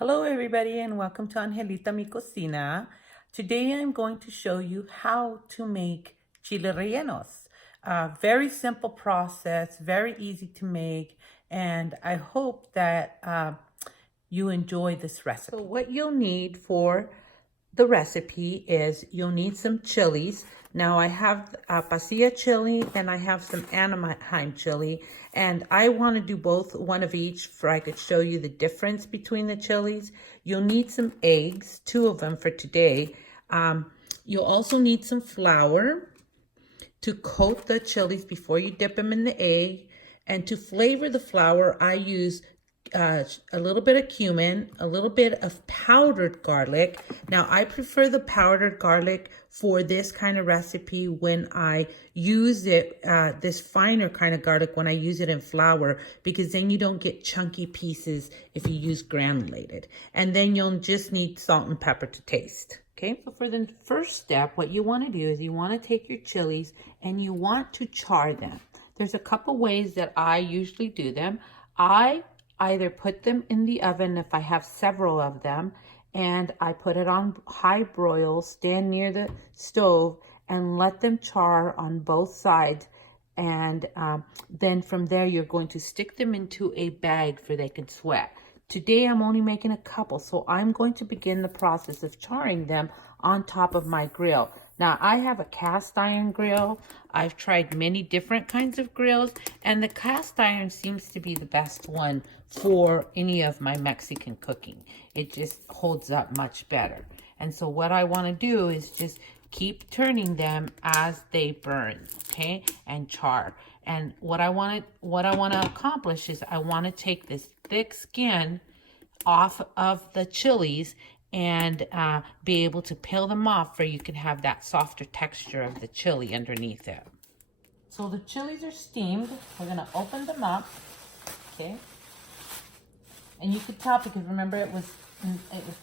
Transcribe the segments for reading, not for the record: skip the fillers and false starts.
Hello everybody and welcome to Angelita Mi Cocina. Today I'm going to show you how to make chile rellenos. Very simple process, very easy to make, and I hope that you enjoy this recipe. So what you'll need for the recipe is you'll need some chilies. Now I have pasilla chili and I have some Anaheim chili, and I want to do both, one of each, for I could show you the difference between the chilies. You'll need some eggs, 2 of them for today. You'll also need some flour to coat the chilies before you dip them in the egg. And to flavor the flour, I use a little bit of cumin, a little bit of powdered garlic. Now, I prefer the powdered garlic for this kind of recipe when I use it, this finer kind of garlic when I use it in flour, because then you don't get chunky pieces if you use granulated. And then you'll just need salt and pepper to taste. Okay, so for the first step, what you want to do is you want to take your chilies and you want to char them. There's a couple ways that I usually do them. I either put them in the oven if I have several of them, and I put it on high broil, stand near the stove, and let them char on both sides. And then from there, you're going to stick them into a bag so they can sweat. Today, I'm only making a couple, so I'm going to begin the process of charring them on top of my grill. Now, I have a cast iron grill. I've tried many different kinds of grills, and the cast iron seems to be the best one for any of my Mexican cooking. It just holds up much better. And so what I want to do is just keep turning them as they burn, okay, and char. And what I want to accomplish is I want to take this thick skin off of the chilies and be able to peel them off so you can have that softer texture of the chili underneath it. So the chilies are steamed. We're going to open them up, okay? And you could tell because remember it was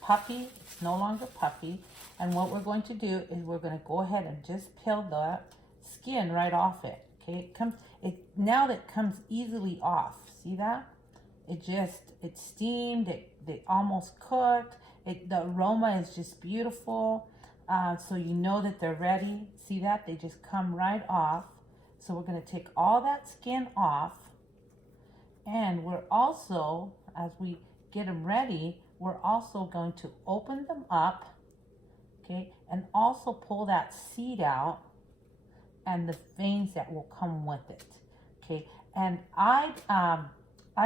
puffy. It's no longer puffy. And what we're going to do is we're going to go ahead and just peel the skin right off it. Okay, now that comes easily off. See that? It's steamed. They almost cooked. The aroma is just beautiful. So you know that they're ready. See that? They just come right off. So we're going to take all that skin off. And we're also, as we get them ready, we're also going to open them up, okay, and also pull that seed out and the veins that will come with it, okay. And I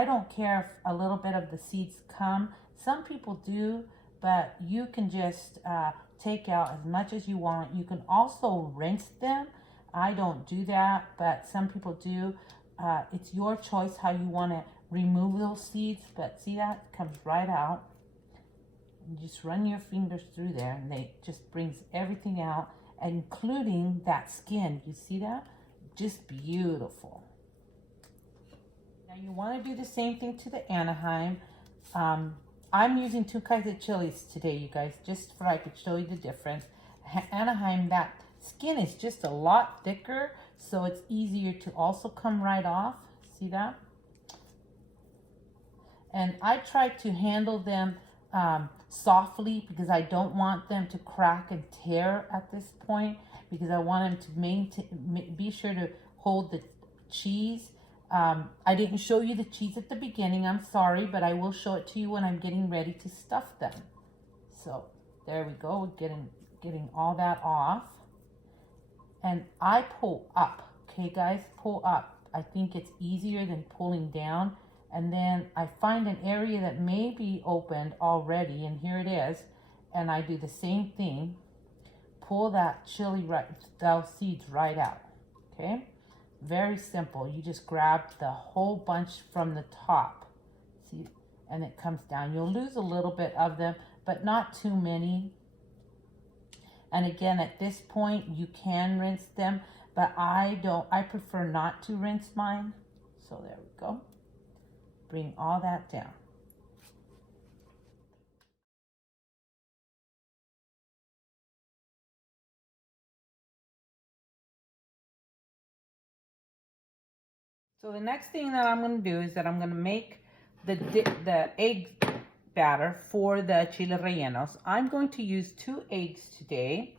don't care if a little bit of the seeds come. Some people do, but you can just take out as much as you want. You can also rinse them. I don't do that, but some people do. It's your choice how you want to remove those seeds, but see that? It comes right out. You just run your fingers through there and they just brings everything out, including that skin. You see that? Just beautiful. Now you want to do the same thing to the Anaheim. I'm using 2 kinds of chilies today, you guys, just so I could show you the difference. Anaheim, that skin is just a lot thicker, so it's easier to also come right off. See that? And I try to handle them softly because I don't want them to crack and tear at this point, because I want them to be sure to hold the cheese. I didn't show you the cheese at the beginning. I'm sorry, but I will show it to you when I'm getting ready to stuff them. So there we go. We're getting all that off. And I pull up. Okay, guys, pull up. I think it's easier than pulling down. And then I find an area that may be opened already, and here it is. And I do the same thing. Pull that chili those seeds right out. Okay? Very simple. You just grab the whole bunch from the top. See? And it comes down. You'll lose a little bit of them, but not too many. And again, at this point, you can rinse them, but I prefer not to rinse mine. So there we go. Bring all that down. So the next thing that I'm going to do is that I'm going to make the egg batter for the chile rellenos. I'm going to use 2 eggs today.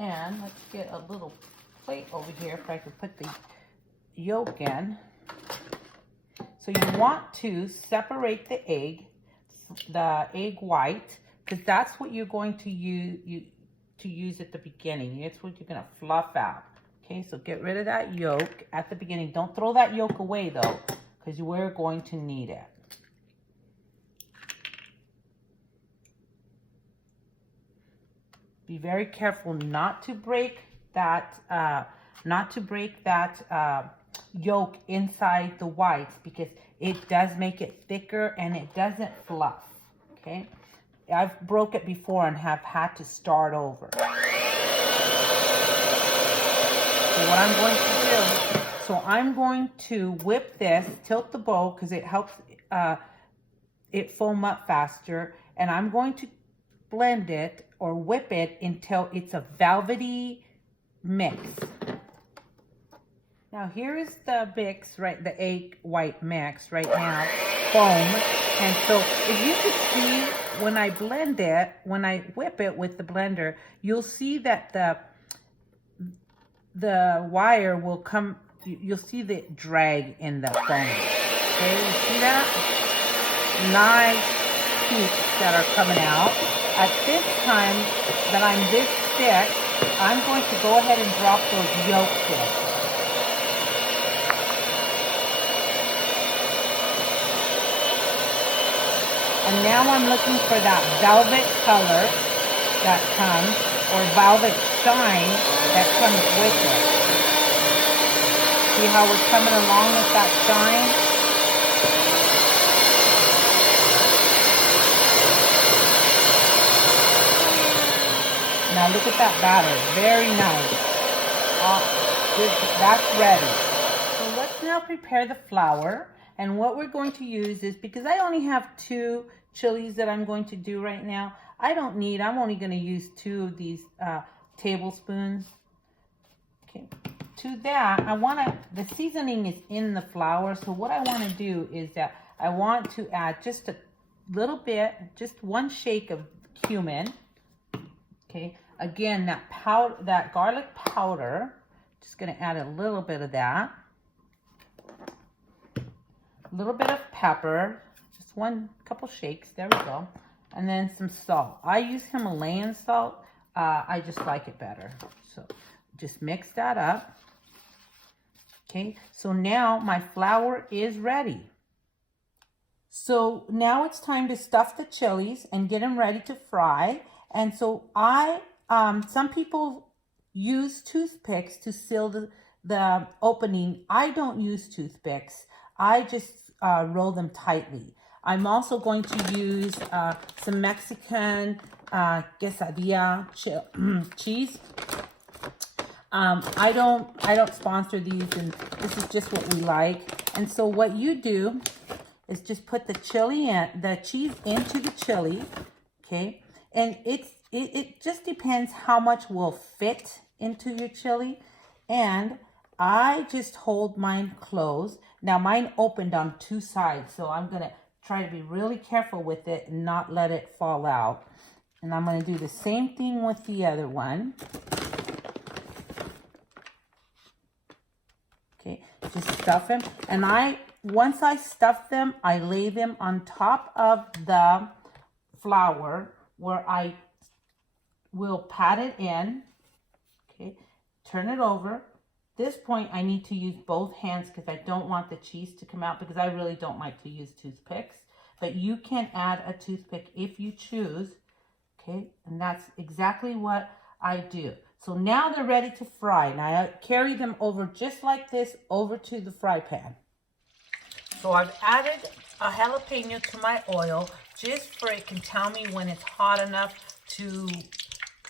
And let's get a little plate over here if I could put the yolk in. So you want to separate the egg white, because that's what you're going to use at the beginning. It's what you're going to fluff out. Okay, so get rid of that yolk at the beginning. Don't throw that yolk away though, because we're going to need it. Be very careful not to break that yolk inside the whites, because it does make it thicker and it doesn't fluff. Okay, I've broke it before and have had to start over. So what I'm going to do, I'm going to whip this, tilt the bowl because it helps it foam up faster, and I'm going to blend it or whip it until it's a velvety mix. Now here is the mix, right? The egg white mix right now, foam. And so if you could see when I blend it, when I whip it with the blender, you'll see that the wire will come, you'll see the drag in the foam. Okay, you see that? Nice peaks that are coming out. At this time that I'm this thick, I'm going to go ahead and drop those yolks in. And now I'm looking for that velvet color that comes, or velvet shine that comes with it. See how we're coming along with that shine? Now look at that batter, very nice. That's ready. So let's now prepare the flour. And what we're going to use is, because I only have 2 chilies that I'm going to do right now, I'm only going to use 2 of these tablespoons. Okay, to that, the seasoning is in the flour. So what I want to do is that I want to add just a little bit, just 1 shake of cumin. Okay, again, that garlic powder, just going to add a little bit of that. A little bit of pepper, just couple shakes, there we go. And then some salt. I use Himalayan salt. I just like it better. So just mix that up. Okay, so now my flour is ready. So now it's time to stuff the chilies and get them ready to fry. And so some people use toothpicks to seal the opening. I don't use toothpicks. I just roll them tightly. I'm also going to use some Mexican quesadilla cheese. I don't sponsor these, and this is just what we like. And so what you do is just put the cheese into the chili, okay? And it just depends how much will fit into your chili. And I just hold mine closed. Now mine opened on 2 sides, so I'm gonna try to be really careful with it and not let it fall out. And I'm gonna do the same thing with the other one. Okay, just stuff them. And once I stuff them, I lay them on top of the flour where I will pat it in. Okay, turn it over. This point, I need to use both hands because I don't want the cheese to come out, because I really don't like to use toothpicks. But you can add a toothpick if you choose. Okay, and that's exactly what I do. So now they're ready to fry. Now I carry them over just like this over to the fry pan. So I've added a jalapeno to my oil just for it can tell me when it's hot enough to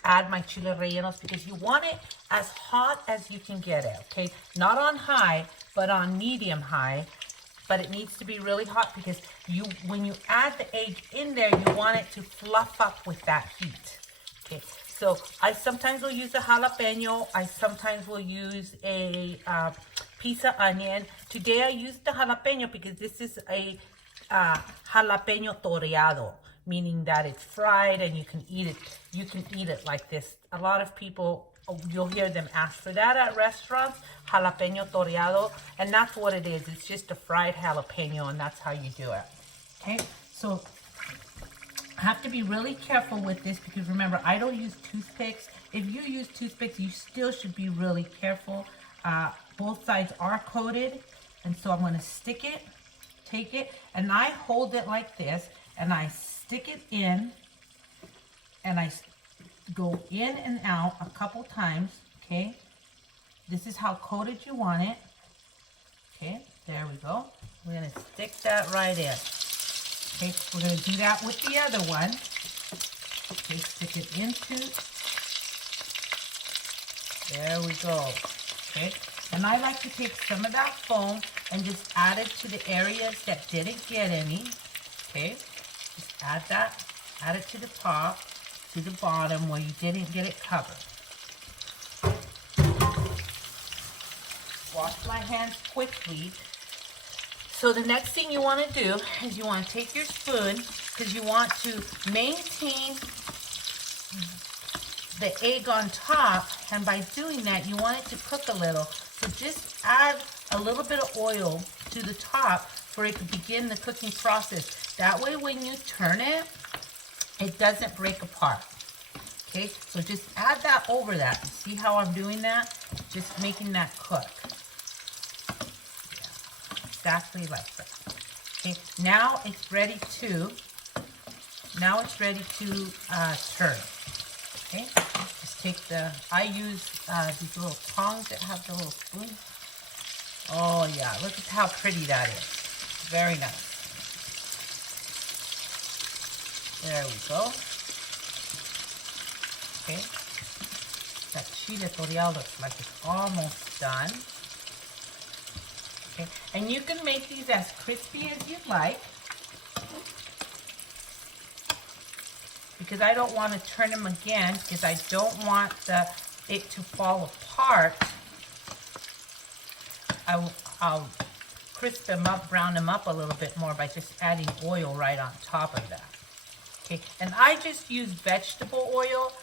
add my chile rellenos, because you want it as hot as you can get it, okay? Not on high, but on medium high. But it needs to be really hot, because when you add the egg in there, you want it to fluff up with that heat, okay? So I sometimes will use a jalapeno. I sometimes will use a piece of onion. Today I used the jalapeno because this is a jalapeno toreado. meaning that it's fried and you can eat it. You can eat it like this. A lot of people, you'll hear them ask for that at restaurants, jalapeno toreado, and that's what it is. It's just a fried jalapeno, and that's how you do it. Okay, so I have to be really careful with this because remember, I don't use toothpicks. If you use toothpicks, you still should be really careful. Both sides are coated, and so I'm going to stick it, take it, and I hold it like this, and I stick it in, and I go in and out a couple times, okay? This is how coated you want it. Okay, there we go. We're going to stick that right in. Okay, we're going to do that with the other one. Okay, stick it into. There we go. Okay, and I like to take some of that foam and just add it to the areas that didn't get any. Okay, just add that, add it to the top, to the bottom where you didn't get it covered. Wash my hands quickly. So the next thing you want to do is you want to take your spoon because you want to maintain the egg on top, and by doing that you want it to cook a little. So just add a little bit of oil to the top for it to begin the cooking process. That way when you turn it, it doesn't break apart. Okay, so just add that over that. See how I'm doing that? Just making that cook. Exactly like that. Okay, now it's ready to turn. Okay, just take I use these little tongs that have the little spoon. Oh yeah, look at how pretty that is. Very nice. There we go. Okay, that chile toreado looks like it's almost done. Okay. And you can make these as crispy as you'd like, because I don't want to turn them again because I don't want it to fall apart. I'll crisp them up, brown them up a little bit more by just adding oil right on top of that. Okay, and I just use vegetable oil.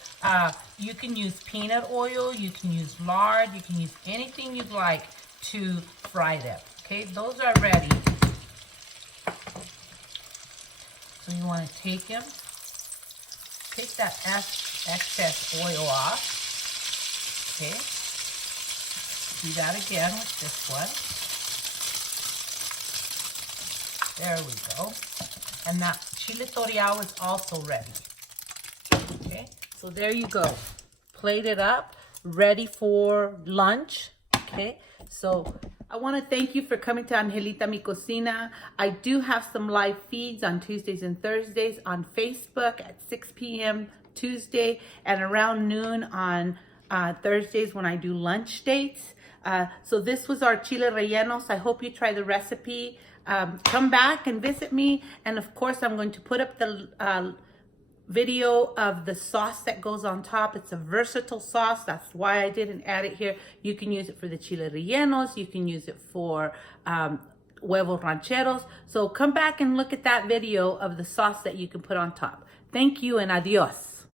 You can use peanut oil, you can use lard, you can use anything you'd like to fry them. Okay, those are ready. So you want to take them, take that excess oil off. Okay, do that again with this one. There we go. And that chile toreado is also ready. Okay, so there you go. Plated up, ready for lunch. Okay, so I want to thank you for coming to Angelita Mi Cocina. I do have some live feeds on Tuesdays and Thursdays on Facebook at 6 p.m. Tuesday and around noon on Thursdays when I do lunch dates. So this was our chile rellenos. I hope you try the recipe. Come back and visit me. And of course, I'm going to put up the video of the sauce that goes on top. It's a versatile sauce. That's why I didn't add it here. You can use it for the chile rellenos. You can use it for huevos rancheros. So come back and look at that video of the sauce that you can put on top. Thank you and adios.